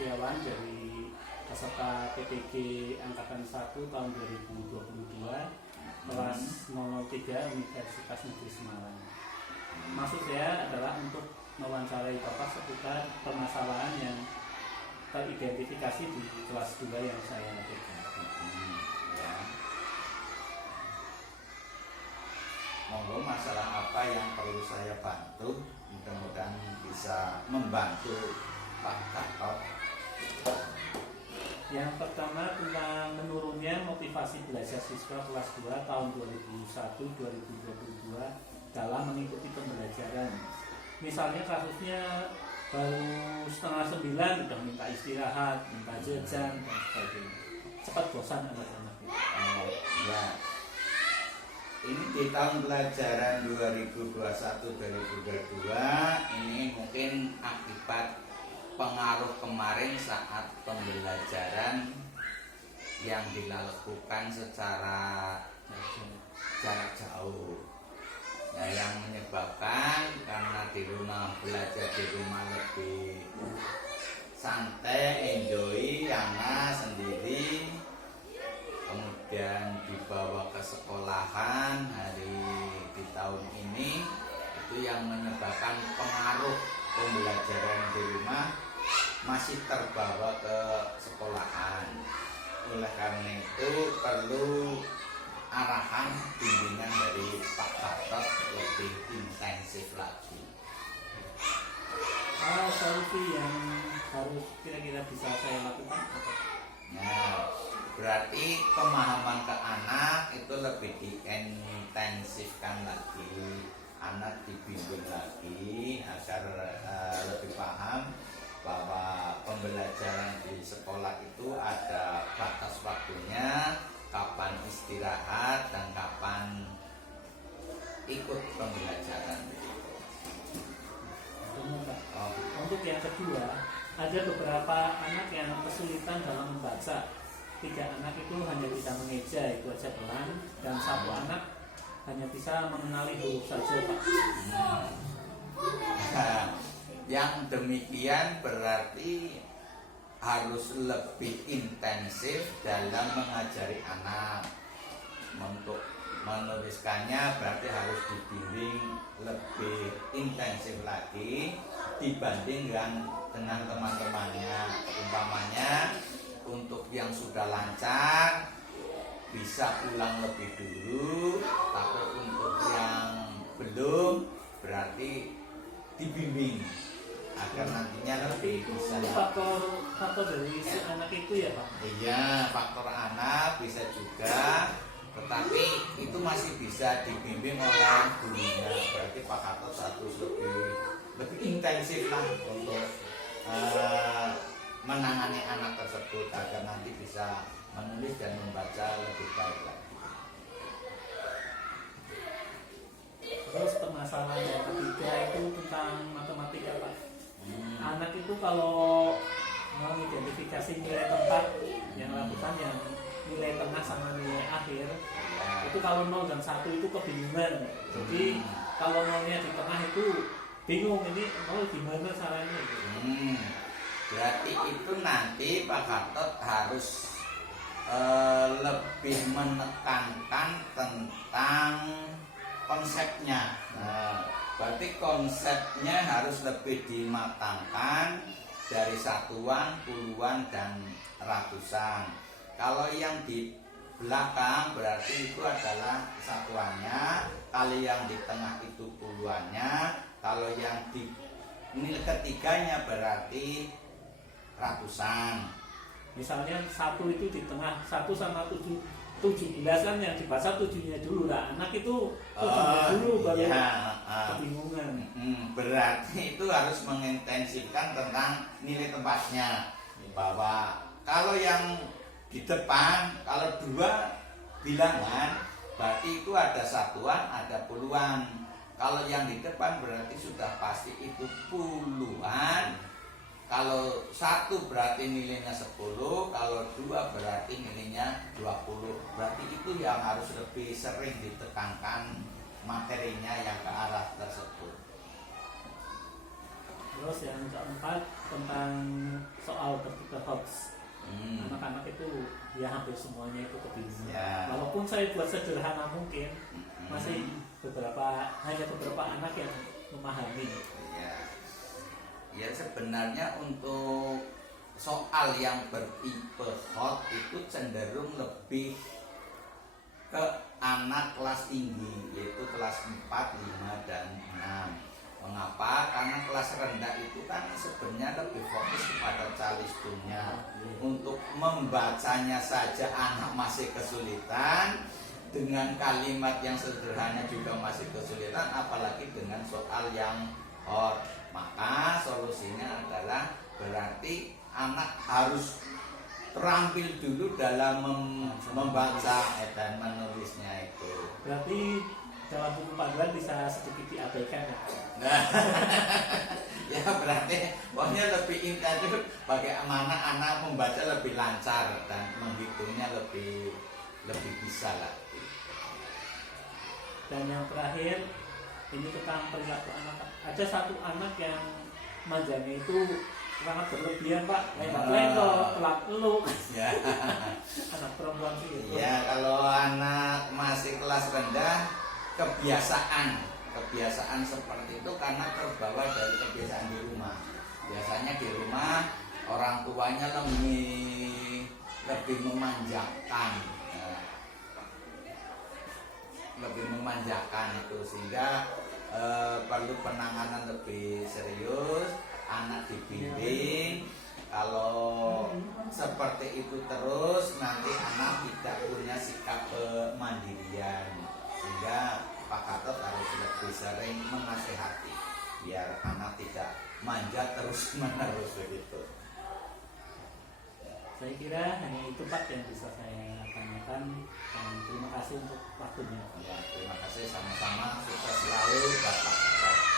Setiawan dari peserta PPG Angkatan 1 tahun 2022 kelas 003 Universitas Negeri Semarang. Maksud saya adalah untuk mewawancarai Bapak seputar permasalahan yang teridentifikasi di kelas 2 yang saya pegang. Ya. Monggo, masalah apa yang perlu saya bantu? Mudah-mudahan bisa membantu Pak Gatot. Yang pertama tentang menurunnya motivasi belajar siswa kelas 2 tahun 2021-2022 dalam mengikuti pembelajaran. Misalnya kasusnya baru setengah 9 udah minta istirahat, minta jajan dan sebagainya. Cepat bosan anak-anak. Ya. Ini di tahun pelajaran 2021-2022 ini mungkin akibat pengaruh kemarin saat pembelajaran yang dilakukan secara jarak jauh. Ya, yang menyebabkan karena di rumah belajar di rumah lebih santai, enjoy, anak sendiri, kemudian dibawa ke sekolahan hari di tahun ini, itu yang menyebabkan pengaruh pembelajaran di rumah masih terbawa ke sekolahan. Oleh karena itu perlu arahan bimbingan dari Pak Gatot lebih intensif lagi. Solusi yang harus kira-kira bisa saya lakukan apa? Nah, berarti pemahaman ke anak itu lebih diintensifkan lagi, anak dibimbing lagi agar lebih paham bahwa pembelajaran di sekolah itu ada batas waktunya, kapan istirahat dan kapan ikut pembelajaran. Untuk yang kedua, ada beberapa anak yang kesulitan dalam membaca. 3 anak itu hanya bisa mengeja, itu aja pelan, dan 1 anak hanya bisa mengenali huruf saja, Pak. Nah, yang demikian berarti harus lebih intensif dalam mengajari anak. Untuk menuliskannya berarti harus dibimbing lebih intensif lagi dibanding dengan teman-temannya. Umpamanya untuk yang sudah lancar bisa pulang lebih dulu, tapi untuk yang belum berarti dibimbing agar nantinya lebih bisa. Faktor dari si anak itu ya, Pak? Iya, faktor anak bisa juga, tetapi itu masih bisa dibimbing oleh gurunya. Berarti Pak Gatot harus lebih intensif lah untuk menangani anak tersebut agar nanti bisa menulis dan membaca lebih baik lagi. Terus permasalahan yang ketiga itu tentang matematika, Pak. Anak itu kalau mengidentifikasi nilai tempat yang lakukan yang nilai tengah sama nilai akhir, itu kalau 0 dan 1 itu kebingungan. Jadi kalau 0-nya di tengah itu bingung, ini 0 gimana caranya gitu. Berarti itu nanti Pak Gatot harus lebih menekankan tentang konsepnya. Berarti konsepnya harus lebih dimatangkan dari satuan, puluhan, dan ratusan. Kalau yang di belakang berarti itu adalah satuannya, kali yang di tengah itu puluhannya, kalau yang di nilai ketiganya berarti ratusan. Misalnya 1 itu di tengah, 1 sama 17-an yang dibaca 7-nya dulu lah. Anak itu 7-nya dulu baru kebingungan. Berarti itu harus mengintensifkan tentang nilai tempatnya. Bahwa kalau yang di depan, kalau 2 bilangan, berarti itu ada satuan, ada puluhan. Kalau yang di depan berarti sudah pasti itu puluhan. Kalau 1 berarti nilainya 10, kalau 2 berarti nilainya 20. Berarti itu yang harus lebih sering ditekankan materinya yang ke arah tersebut. Terus yang keempat tentang soal tertiga hoax. Anak-anak itu ya hampir semuanya itu kebingungan. Ya. Walaupun saya buat sederhana mungkin, masih hanya beberapa anak yang memahami. Ya. Ya sebenarnya untuk soal yang bertipe hot itu cenderung lebih ke anak kelas tinggi, yaitu kelas 4, 5, dan 6. Mengapa? Karena kelas rendah itu kan sebenarnya lebih fokus kepada calistunnya. Untuk membacanya saja anak masih kesulitan, dengan kalimat yang sederhana juga masih kesulitan, apalagi dengan soal yang hot. Maka solusinya adalah berarti anak harus terampil dulu dalam membaca dan menulisnya itu. Berarti dalam buku panduan bisa sedikit diabaikan ya? Ya berarti pokoknya lebih intensif bagaimana anak membaca lebih lancar dan menghitungnya lebih bisa lah. Dan yang terakhir ini tentang perilaku anak. Ada satu anak yang manjanya itu sangat berlebihan Pak, lempar-lempar, peluk-peluk. Ya. Anak perempuan sih itu. Ya kalau anak masih kelas rendah kebiasaan seperti itu karena terbawa dari kebiasaan di rumah. Biasanya di rumah orang tuanya lebih memanjakan. Lebih memanjakan itu sehingga perlu penanganan lebih serius, anak dibimbing. Kalau seperti itu terus nanti anak tidak punya sikap kemandirian, sehingga Pak Gatot harus lebih sering menasehati biar anak tidak manja terus menerus begitu. Saya kira hanya itu Pak yang bisa saya tanyakan, dan terima kasih untuk waktunya. Ya, terima kasih sama-sama, sukses selalu Bapak Gatot.